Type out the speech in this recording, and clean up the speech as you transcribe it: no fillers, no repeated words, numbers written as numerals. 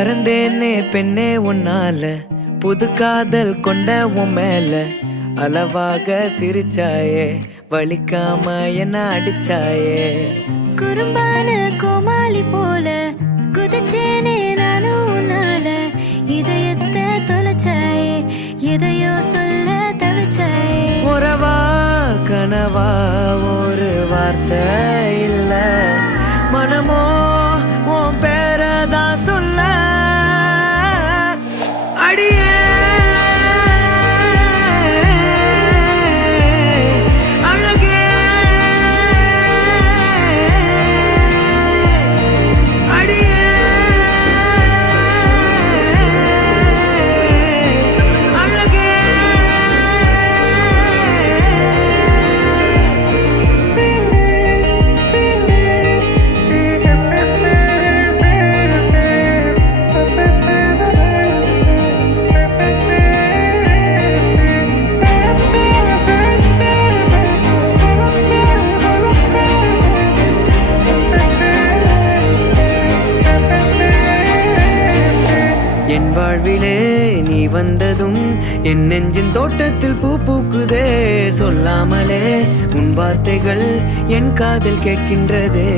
மறந்தேனே பெண்ணே உன்னால, புது காதல் கொண்ட உன் மேல அளவாக சிரிச்சாயே, வலிக்காம என்ன அடிச்சாயே. குறும்பான கோமாளி போல குதிச்சேனே நானும் உன்னால, இதயத்தை தொலைச்சாயே, எதையோ சொல்ல தவிச்சாயே. உறவா கனவா ஒரு வார்த்தை இல்ல, மனமோ உன் பேரதான் சொல்ல. அடியே அழகே, அடியே அழகே. என் வாழ்விலே நீ வந்ததும் என் நெஞ்சின் தோட்டத்தில் பூ பூக்குதே. சொல்லாமலே உன் வார்த்தைகள் என் காதில் கேட்கின்றதே.